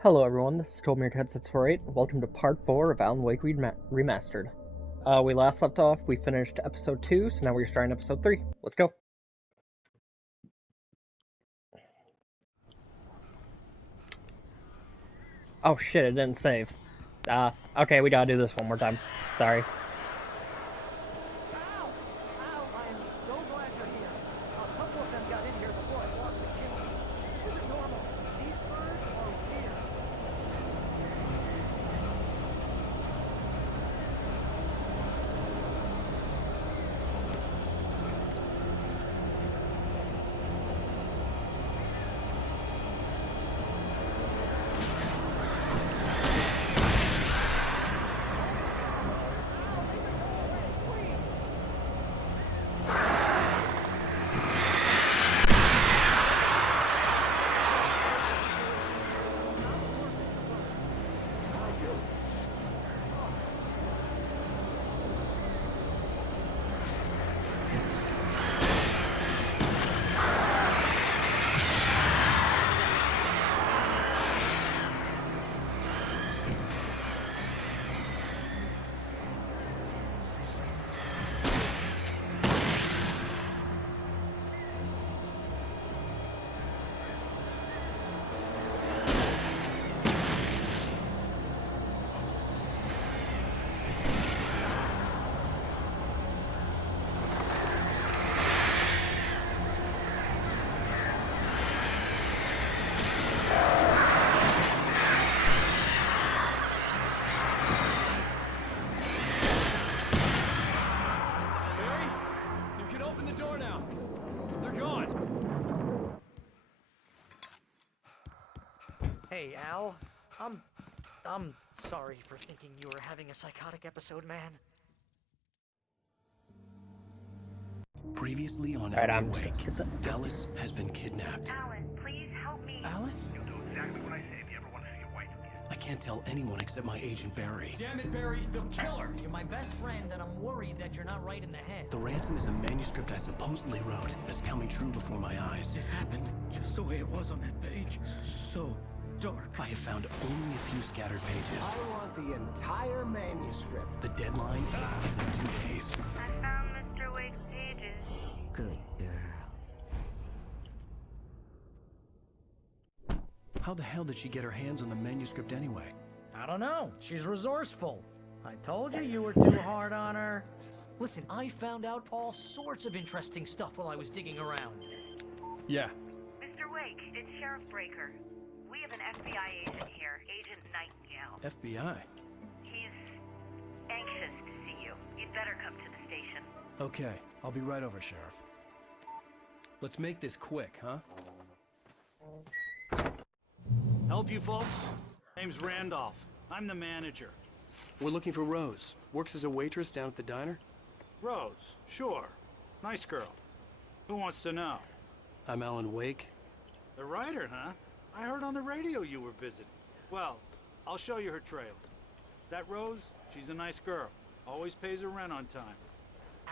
Hello everyone, this is ColdMeerCat648. Welcome to part 4 of Alan Wake Remastered. We last left off, we finished episode 2, so now we're starting episode 3. Let's go. Oh shit, it didn't save. Okay, we gotta do this one more time. Sorry. Hey, Al. I'm sorry for thinking you were having a psychotic episode, man. Previously on Alright, Alan Wake, Alice has been kidnapped. Alan, please help me. Alice? You'll do exactly what I say if you ever want to see your wife again. I can't tell anyone except my agent Barry. Damn it, Barry, they'll kill her! You're my best friend, and I'm worried that you're not right in the head. The ransom is a manuscript I supposedly wrote that's coming true before my eyes. It happened just the way it was on that page. So dark. I have found only a few scattered pages. I want the entire manuscript. The deadline is in 2 days. I found Mr. Wake's pages. Good girl. How the hell did she get her hands on the manuscript anyway? I don't know. She's resourceful. I told you were too hard on her. Listen, I found out all sorts of interesting stuff while I was digging around. Yeah. Mr. Wake, it's Sheriff Breaker. We have an FBI agent here, Agent Nightingale. FBI? He's anxious to see you. You'd better come to the station. Okay, I'll be right over, Sheriff. Let's make this quick, huh? Help you folks? Name's Randolph. I'm the manager. We're looking for Rose. Works as a waitress down at the diner. Rose, sure. Nice girl. Who wants to know? I'm Alan Wake. The writer, huh? I heard on the radio you were visiting. Well, I'll show you her trailer. That Rose, she's a nice girl. Always pays her rent on time.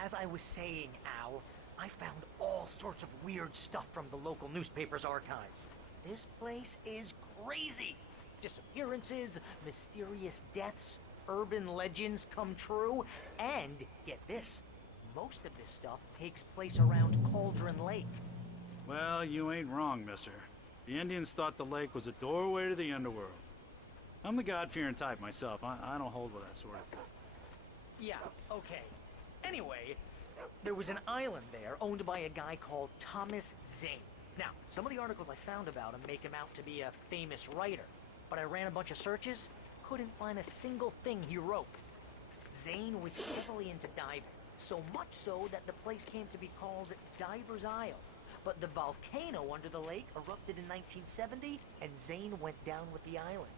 As I was saying, Al, I found all sorts of weird stuff from the local newspaper's archives. This place is crazy. Disappearances, mysterious deaths, urban legends come true, and get this, most of this stuff takes place around Cauldron Lake. Well, you ain't wrong, mister. The Indians thought the lake was a doorway to the underworld. I'm the God-fearing type myself. I don't hold with that sort of thing. Yeah, okay. Anyway, there was an island there owned by a guy called Thomas Zane. Now, some of the articles I found about him make him out to be a famous writer, but I ran a bunch of searches, couldn't find a single thing he wrote. Zane was heavily into diving, so much so that the place came to be called Diver's Isle. But the volcano under the lake erupted in 1970, and Zane went down with the island.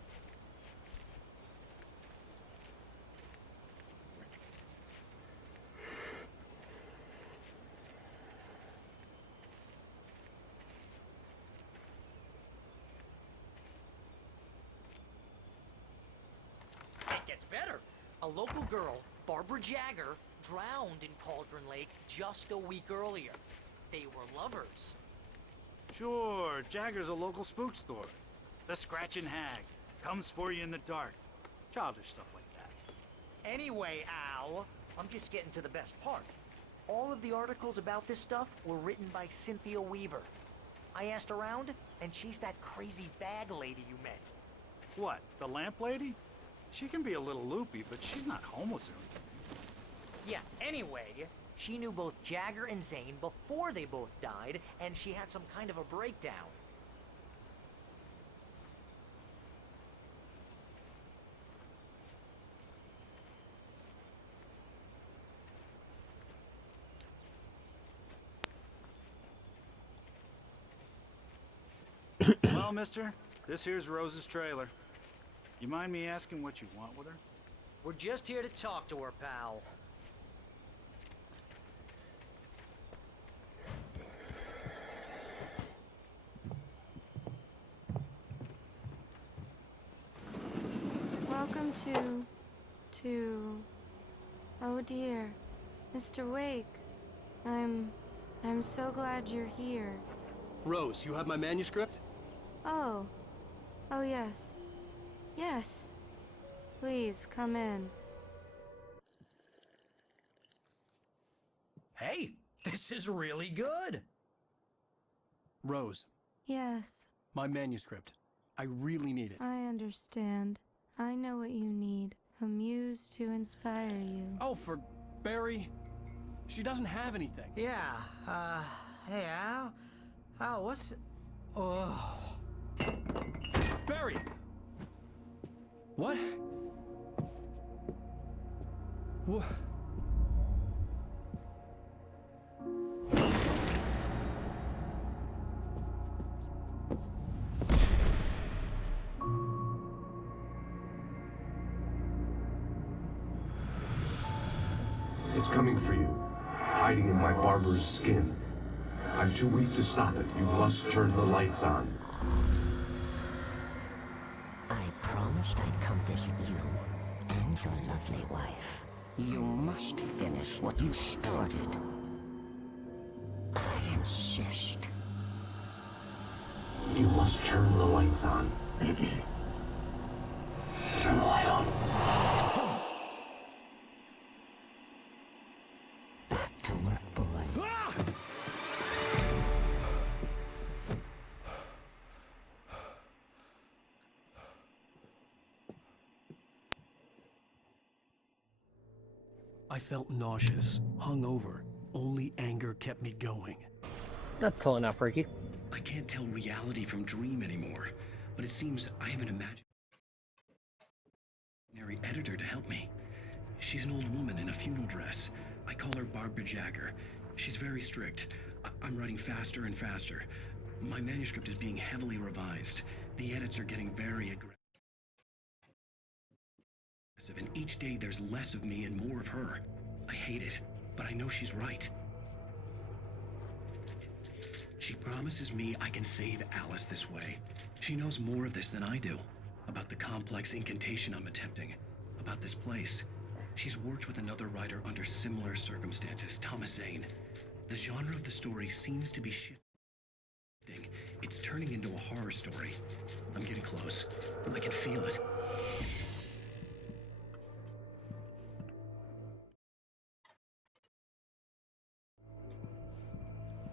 It gets better. A local girl, Barbara Jagger, drowned in Cauldron Lake just a week earlier. They were lovers. Sure, Jagger's a local spook store. The Scratchin' Hag. Comes for you in the dark. Childish stuff like that. Anyway, Al, I'm just getting to the best part. All of the articles about this stuff were written by Cynthia Weaver. I asked around, and she's that crazy bag lady you met. What, the lamp lady? She can be a little loopy, but she's not homeless or anything. Yeah, anyway, she knew both Jagger and Zane before they both died, and she had some kind of a breakdown. Well, mister, this here's Rose's trailer. You mind me asking what you want with her? We're just here to talk to her, pal. Welcome to... Oh dear, Mr. Wake. I'm so glad you're here. Rose, you have my manuscript? Oh. Oh yes. Yes. Please, come in. Hey, this is really good. Rose, Yes, my manuscript. I really need it. I understand. I know what you need. A muse to inspire you. Oh, for Barry. She doesn't have anything. Yeah, hey, Al? Al, what's... Oh... Barry! What? What? It's coming for you, hiding in my barber's skin. I'm too weak to stop it. You must turn the lights on. I promised I'd come visit you and your lovely wife. You must finish what you started. I insist. You must turn the lights on. Turn the light on. Back to work, boy. I felt nauseous, hungover. Only anger kept me going. That's totally not freaky. I can't tell reality from dream anymore, but it seems I have an imaginary editor to help me. She's an old woman in a funeral dress. I call her Barbara Jagger. She's very strict. I'm writing faster and faster. My manuscript is being heavily revised. The edits are getting very aggressive, and each day there's less of me and more of her. I hate it, but I know she's right. She promises me I can save Alice this way. She knows more of this than I do. About the complex incantation I'm attempting. About this place. She's worked with another writer under similar circumstances, Thomas Zane. The genre of the story seems to be shifting. It's turning into a horror story. I'm getting close. I can feel it.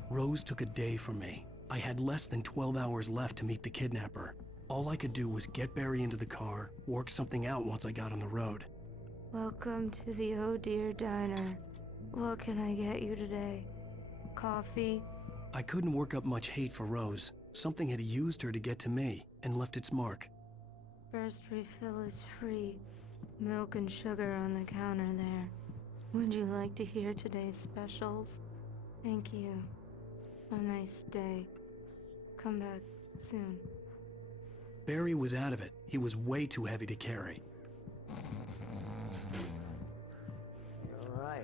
Rose took a day from me. I had less than 12 hours left to meet the kidnapper. All I could do was get Barry into the car, work something out once I got on the road. Welcome to the Oh Dear Diner. What can I get you today? Coffee? I couldn't work up much hate for Rose. Something had used her to get to me and left its mark. First refill is free. Milk and sugar on the counter there. Would you like to hear today's specials? Thank you. A nice day. Come back soon. Barry was out of it. He was way too heavy to carry. All right.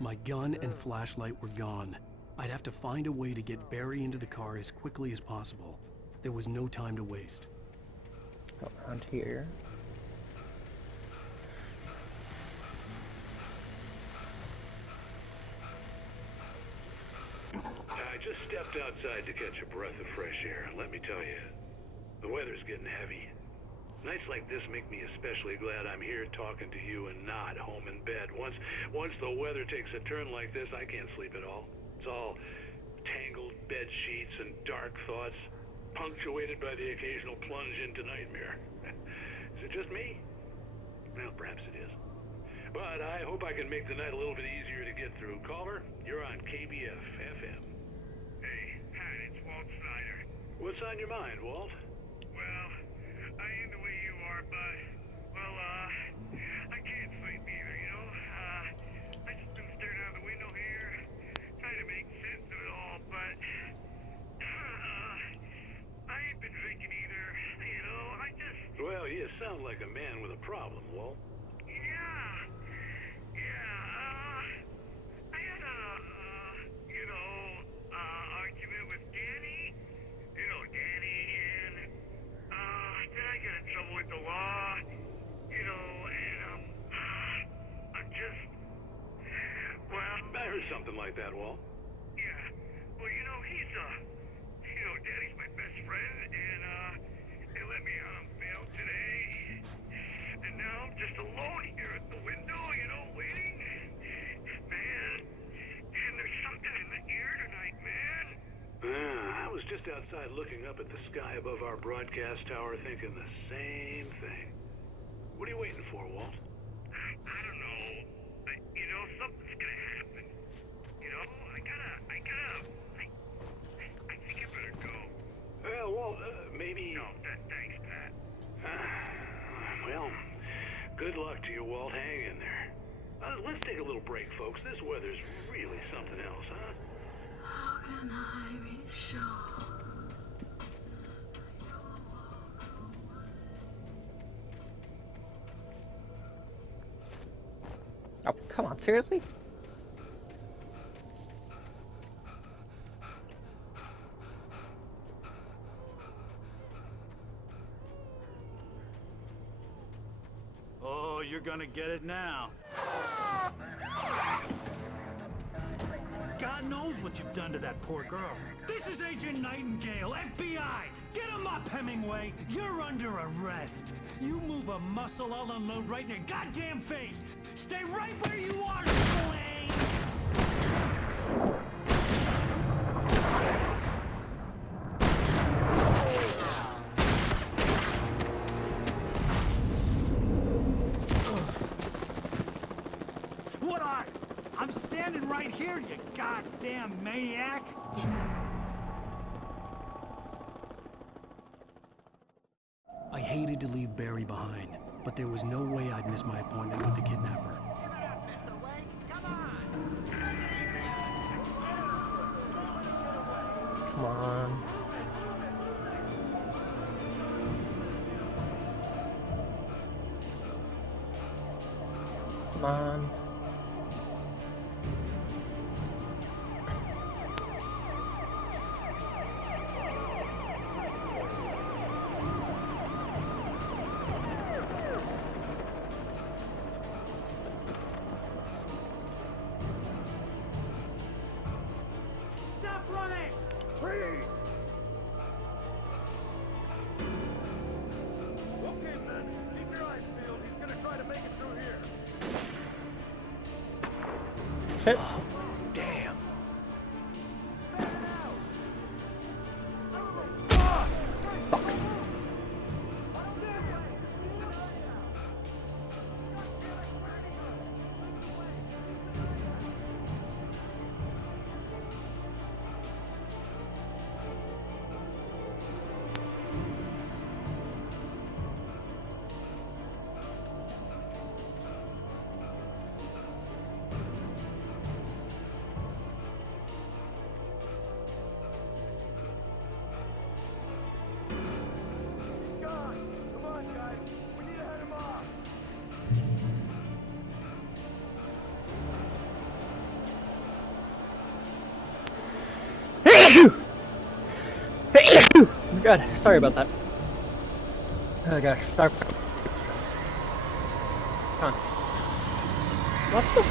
My gun and flashlight were gone. I'd have to find a way to get Barry into the car as quickly as possible. There was no time to waste. Go around here. I just stepped outside to catch a breath of fresh air. Let me tell you, the weather's getting heavy. Nights like this make me especially glad I'm here talking to you and not home in bed. Once the weather takes a turn like this, I can't sleep at all. It's all tangled bed sheets and dark thoughts, punctuated by the occasional plunge into nightmare. Is it just me? Well, perhaps it is. But I hope I can make the night a little bit easier to get through. Caller, you're on KBF FM. Hey, hi, it's Walt Snyder. What's on your mind, Walt? Well, I am the way you are, but, well, I can't sleep either, you know? I just been staring out the window here, trying to make sense of it all, but, I ain't been drinking either, you know? Well, you sound like a man with a problem, Walt. I had a, argument with Danny, and, then I got in trouble with the law, and, I'm just, well... I heard something like that, Walt. Yeah, well, he's, Danny's my best friend, and, they let me out on bail today, and now I'm just alone here at the window, waiting, man, and there's something in the air tonight, man. I was just outside looking up at the sky above our broadcast tower thinking the same thing. What are you waiting for, Walt? I don't know. Something's gonna happen. I think I better go. Well, Walt, maybe... No, thanks, Pat. Well, good luck to you, Walt. Hang in there. Let's take a little break, folks. This weather's really something else, huh? How can I be sure? Oh, come on, seriously? Oh, you're gonna get it now. God knows what you've done to that poor girl. This is Agent Nightingale, FBI! Get him up, Hemingway! You're under arrest! You move a muscle, I'll unload right in your goddamn face! Stay right where you are, Slane! I'm standing right here, you goddamn maniac! I hated to leave Barry behind, but there was no way I'd miss my appointment with the kidnapper. Mr. Wake, come on! Come on. Come on. Stop running! Freeze! Okay, man. Keep your eyes peeled. He's gonna try to make it through here. Shit. Oh, damn. Oh God, sorry about that. Oh gosh, sorry. Come on. What the?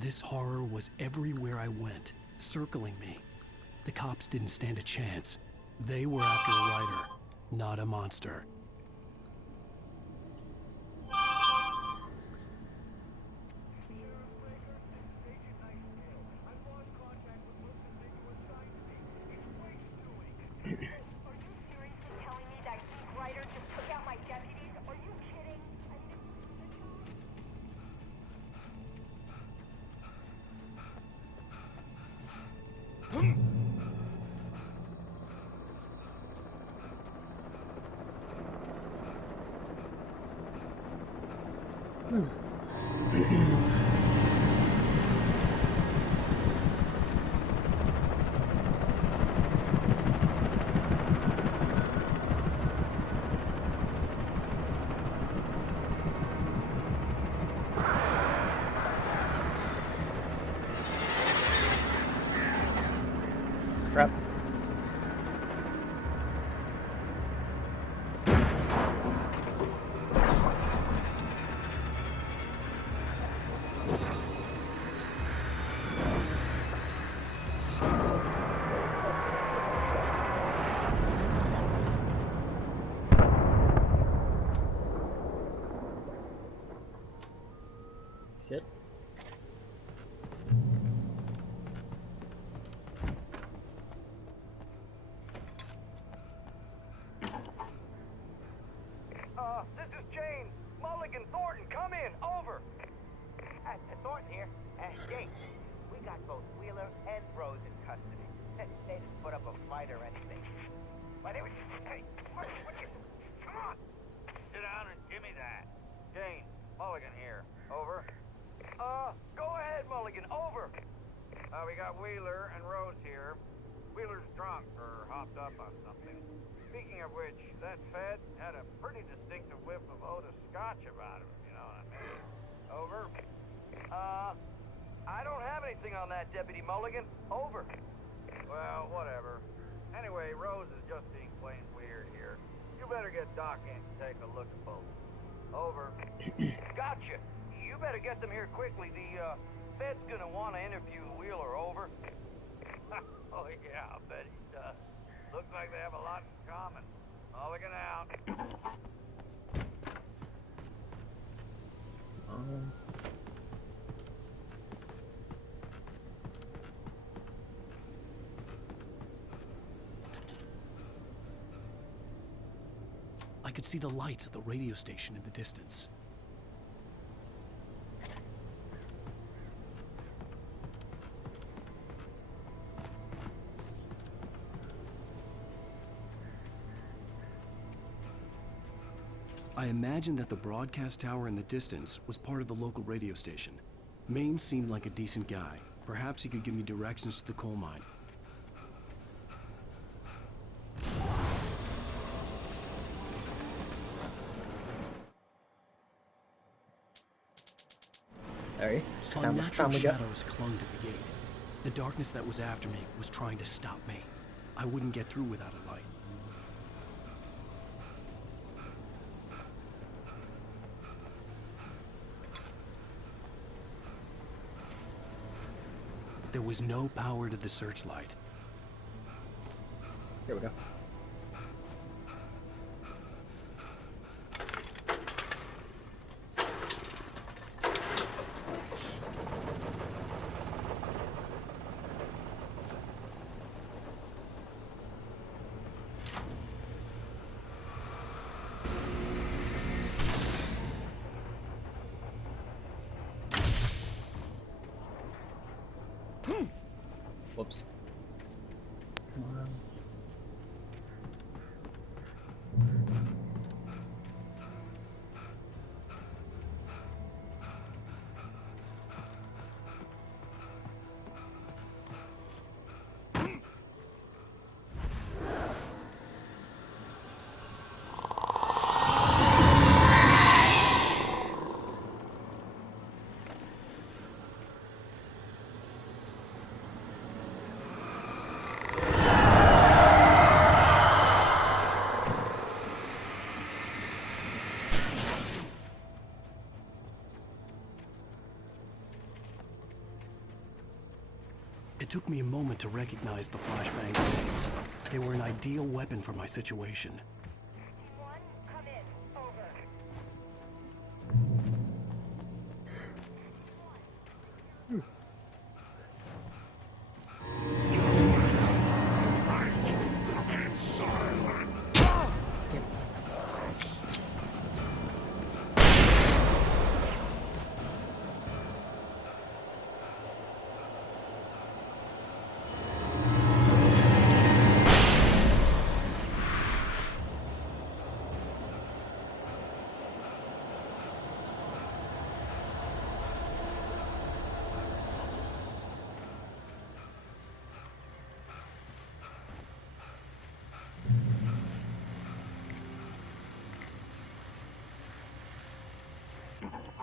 This horror was everywhere I went, circling me. The cops didn't stand a chance. They were after a writer, not a monster. Crap. Shit. This is James. Mulligan, Thornton, come in. Over. Thornton here. Jake, we got both Wheeler and Rose in custody. They didn't put up a fight or anything. But it was... Hey, what you... Come on. Sit down and give me that. James, Mulligan here. Over. Go ahead, Mulligan. Over. We got Wheeler and Rose here. Wheeler's drunk or hopped up on something. Speaking of which, that Fed had a pretty distinctive whiff of Otis Scotch about him, you know what I mean? Over. I don't have anything on that, Deputy Mulligan. Over. Well, whatever. Anyway, Rose is just being plain weird here. You better get Doc in to take a look at both. Over. Gotcha. You better get them here quickly. The, Fed's gonna want to interview Wheeler. Over. Oh, yeah, I'll bet he does. Looks like they have a lot in common. Mulligan out. I could see the lights of the radio station in the distance. I imagined that the broadcast tower in the distance was part of the local radio station. Maine seemed like a decent guy. Perhaps he could give me directions to the coal mine. Alright, so how much Unnatural time we got? shadows clung to the gate. The darkness that was after me was trying to stop me. I wouldn't get through without a light. There was no power to the searchlight. Here we go. Whoops. Come on. It took me a moment to recognize the flashbang grenades. They were an ideal weapon for my situation. One, come in. Over.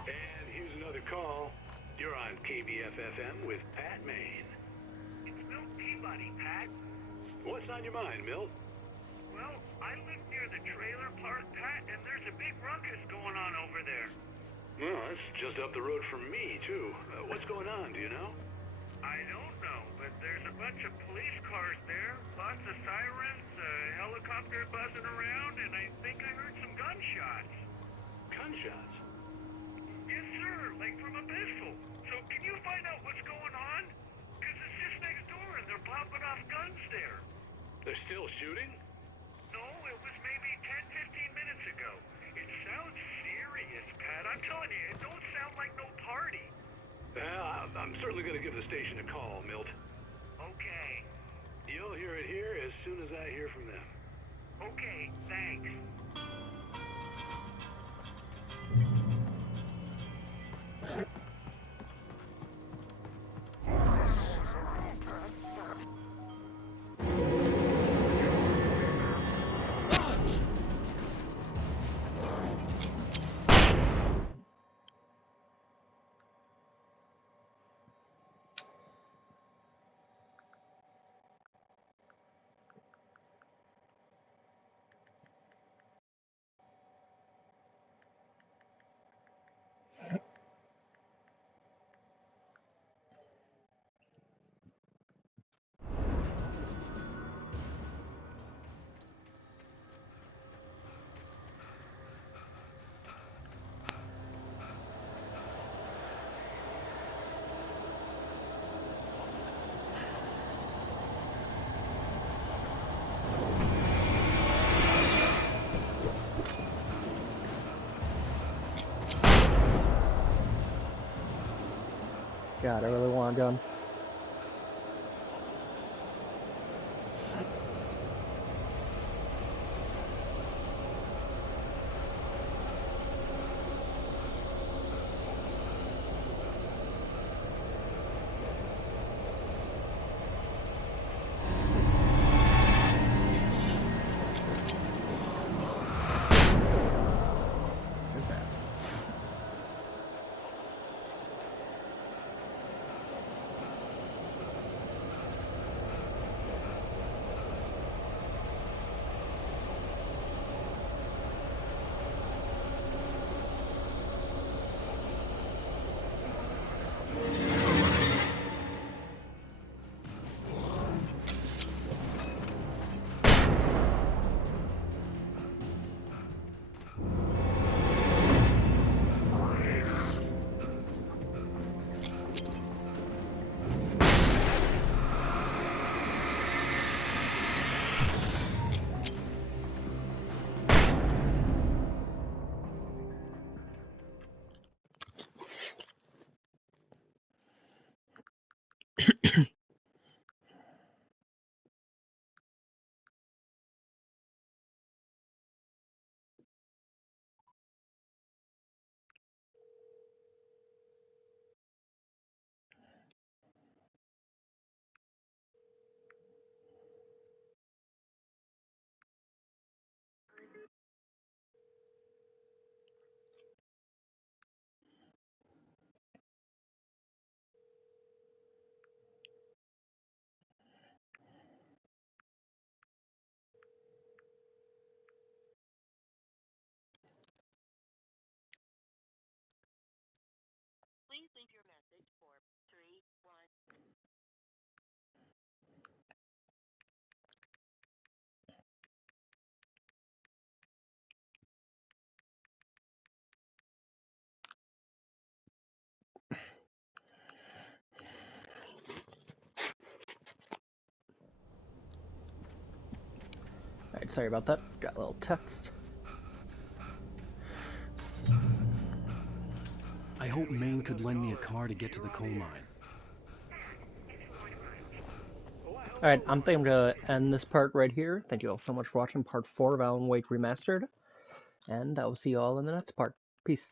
And here's another call. You're on KBF-FM with Pat Maine. It's Milt Peabody, Pat. What's on your mind, Milt? Well, I live near the trailer park, Pat, and there's a big ruckus going on over there. Well, that's just up the road from me, too. What's going on, do you know? I don't know, but there's a bunch of police cars there, lots of sirens, a helicopter buzzing around, and I think I heard some gunshots. Gunshots? Yes, sir, like from a pistol. So can you find out what's going on? Because it's just next door and they're popping off guns there. They're still shooting? No, it was maybe 10, 15 minutes ago. It sounds serious, Pat. I'm telling you, it don't sound like no party. Well, I'm certainly going to give the station a call, Milt. Okay. You'll hear it here as soon as I hear from them. Okay, thanks. God, I really want a gun. Alright, sorry about that. Got a little text. I hope Maine could lend me a car to get to the coal mine. Alright, I'm thinking I'm gonna end this part right here. Thank you all so much for watching part 4 of Alan Wake Remastered. And I will see you all in the next part. Peace.